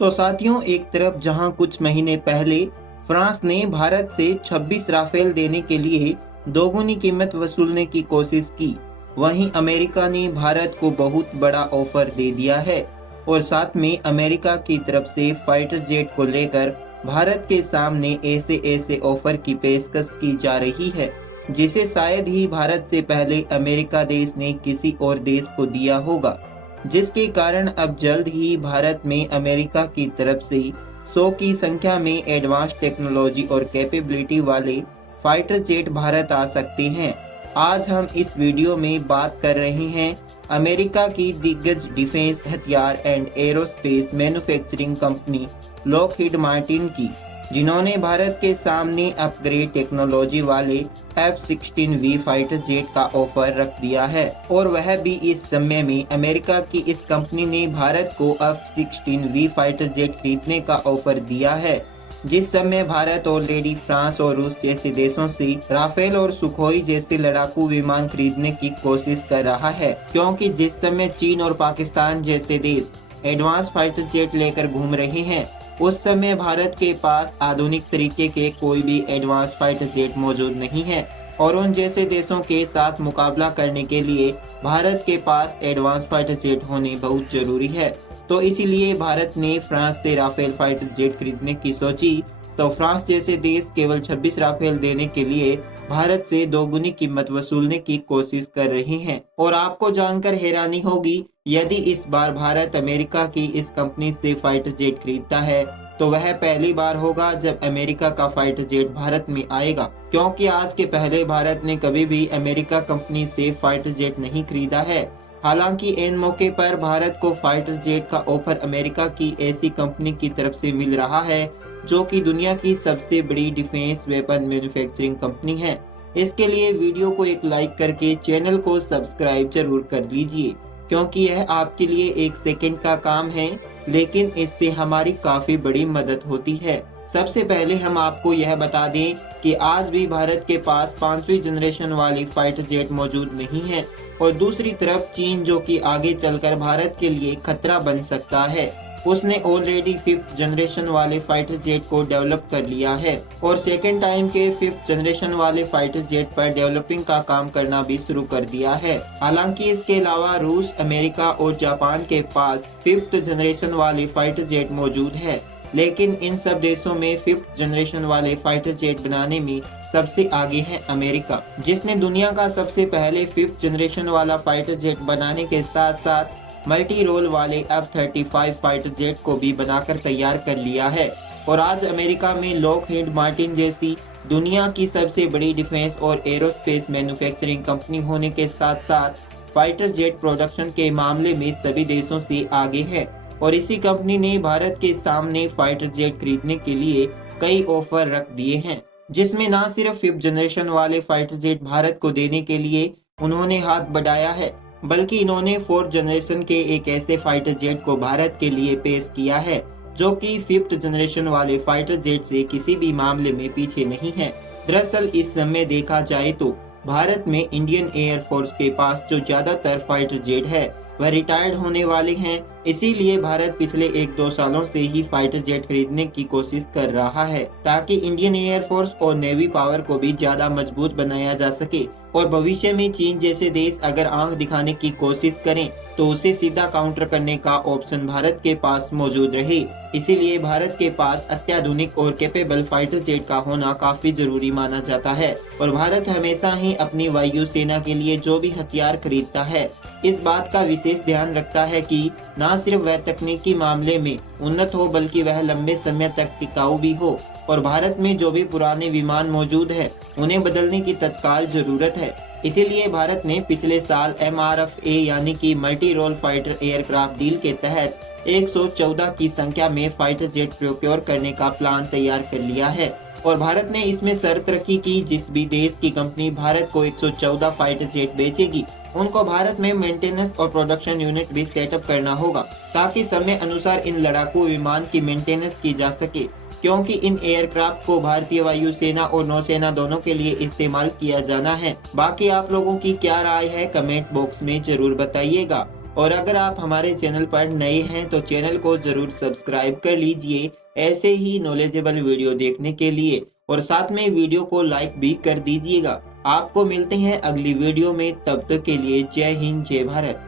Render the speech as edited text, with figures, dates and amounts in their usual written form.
तो साथियों, एक तरफ जहां कुछ महीने पहले फ्रांस ने भारत से 26 राफेल देने के लिए दोगुनी कीमत वसूलने की कोशिश की, वहीं अमेरिका ने भारत को बहुत बड़ा ऑफर दे दिया है। और साथ में अमेरिका की तरफ से फाइटर जेट को लेकर भारत के सामने ऐसे ऐसे ऑफर की पेशकश की जा रही है जिसे शायद ही भारत से पहले अमेरिका देश ने किसी और देश को दिया होगा, जिसके कारण अब जल्द ही भारत में अमेरिका की तरफ से 100 की संख्या में एडवांस टेक्नोलॉजी और कैपेबिलिटी वाले फाइटर जेट भारत आ सकते हैं। आज हम इस वीडियो में बात कर रहे हैं अमेरिका की दिग्गज डिफेंस हथियार and aerospace manufacturing company Lockheed Martin की, जिन्होंने भारत के सामने अपग्रेड टेक्नोलॉजी वाले F-16V फाइटर जेट का ऑफर रख दिया है। और वह भी इस समय में अमेरिका की इस कंपनी ने भारत को F-16V फाइटर जेट खरीदने का ऑफर दिया है, जिस समय भारत ऑलरेडी फ्रांस और रूस जैसे देशों से राफेल और सुखोई जैसे लड़ाकू विमान खरीदने की कोशिश कर रहा है, क्योंकि जिस समय चीन और पाकिस्तान जैसे देश एडवांस फाइटर जेट लेकर घूम रहे हैं, उस समय भारत के पास आधुनिक तरीके के कोई भी एडवांस फाइटर जेट मौजूद नहीं है। और उन जैसे देशों के साथ मुकाबला करने के लिए भारत के पास एडवांस फाइटर जेट होने बहुत जरूरी है। तो इसीलिए भारत ने फ्रांस से राफेल फाइटर जेट खरीदने की सोची, तो फ्रांस जैसे देश केवल 26 राफेल देने के लिए भारत से दोगुनी कीमत वसूलने की कोशिश कर रहे हैं। और आपको जानकर हैरानी होगी, यदि इस बार भारत अमेरिका की इस कंपनी से फाइटर जेट खरीदता है तो वह पहली बार होगा जब अमेरिका का फाइटर जेट भारत में आएगा, क्योंकि आज के पहले भारत ने कभी भी अमेरिका कंपनी से फाइटर जेट नहीं खरीदा है। हालांकि इन मौके पर भारत को फाइटर जेट का ऑफर अमेरिका की ऐसी कंपनी की तरफ से मिल रहा है जो कि दुनिया की सबसे बड़ी डिफेंस वेपन मैन्युफैक्चरिंग कंपनी है। इसके लिए वीडियो को एक लाइक करके चैनल को सब्सक्राइब जरूर कर लीजिए, क्योंकि यह आपके लिए एक सेकंड का काम है, लेकिन इससे हमारी काफी बड़ी मदद होती है। सबसे पहले हम आपको यह बता दें कि आज भी भारत के पास 5वीं जनरेशन वाली फाइटर जेट मौजूद नहीं है, और दूसरी तरफ चीन, जो कि आगे चलकर भारत के लिए खतरा बन सकता है, उसने ऑलरेडी 5th जनरेशन वाले फाइटर जेट को डेवलप कर लिया है और सेकेंड टाइम के 5th जनरेशन वाले फाइटर जेट पर डेवलपिंग का काम करना भी शुरू कर दिया है। हालांकि इसके अलावा रूस, अमेरिका और जापान के पास 5th जनरेशन वाले फाइटर जेट मौजूद है, लेकिन इन सब देशों में 5th जनरेशन वाले फाइटर जेट बनाने में सबसे आगे है अमेरिका, जिसने दुनिया का सबसे पहले 5th जनरेशन वाला फाइटर जेट बनाने के साथ साथ मल्टी रोल वाले F-35 फाइटर जेट को भी बनाकर तैयार कर लिया है। और आज अमेरिका में लॉकहीड मार्टिन जैसी दुनिया की सबसे बड़ी डिफेंस और एरोस्पेस मैन्युफैक्चरिंग कंपनी होने के साथ साथ फाइटर जेट प्रोडक्शन के मामले में सभी देशों से आगे है। और इसी कंपनी ने भारत के सामने फाइटर जेट खरीदने के लिए कई ऑफर रख दिए हैं, जिसमें न सिर्फ 5th जनरेशन वाले फाइटर जेट भारत को देने के लिए उन्होंने हाथ बढ़ाया है, बल्कि इन्होंने 4th जनरेशन के एक ऐसे फाइटर जेट को भारत के लिए पेश किया है जो कि 5th जनरेशन वाले फाइटर जेट से किसी भी मामले में पीछे नहीं है। दरअसल इस समय देखा जाए तो भारत में इंडियन एयर फोर्स के पास जो ज्यादातर फाइटर जेट है वह रिटायर्ड होने वाले हैं, इसीलिए भारत पिछले 1-2 सालों से ही फाइटर जेट खरीदने की कोशिश कर रहा है, ताकि इंडियन एयर फोर्स और नेवी पावर को भी ज्यादा मजबूत बनाया जा सके और भविष्य में चीन जैसे देश अगर आंख दिखाने की कोशिश करें तो उसे सीधा काउंटर करने का ऑप्शन भारत के पास मौजूद रहे। इसीलिए भारत के पास अत्याधुनिक और कैपेबल फाइटर जेट का होना काफी जरूरी माना जाता है। और भारत हमेशा ही अपनी वायु सेना के लिए जो भी हथियार खरीदता है, इस बात का विशेष ध्यान रखता है कि न सिर्फ वह तकनीकी मामले में उन्नत हो, बल्कि वह लंबे समय तक टिकाऊ भी हो। और भारत में जो भी पुराने विमान मौजूद है उन्हें बदलने की तत्काल जरूरत है। इसीलिए भारत ने पिछले साल MRFA यानी कि multi role fighter aircraft deal के तहत 114 की संख्या में फाइटर जेट प्रोक्योर करने का प्लान तैयार कर लिया है। और भारत ने इसमें शर्त रखी कि जिस भी देश की कंपनी भारत को 114 फाइटर जेट बेचेगी, उनको भारत में मेंटेनेंस और प्रोडक्शन यूनिट भी सेटअप करना होगा, ताकि समय अनुसार इन लड़ाकू विमान की मेंटेनेंस की जा सके, क्योंकि इन एयरक्राफ्ट को भारतीय वायुसेना और नौसेना दोनों के लिए इस्तेमाल किया जाना है। बाकी आप लोगों की क्या राय है, कमेंट बॉक्स में जरूर बताइएगा। और अगर आप हमारे चैनल पर नए हैं तो चैनल को जरूर सब्सक्राइब कर लीजिए ऐसे ही नॉलेजेबल वीडियो देखने के लिए, और साथ में वीडियो को लाइक भी कर दीजिएगा। आपको मिलते हैं अगली वीडियो में, तब तक के लिए जय हिंद जय भारत।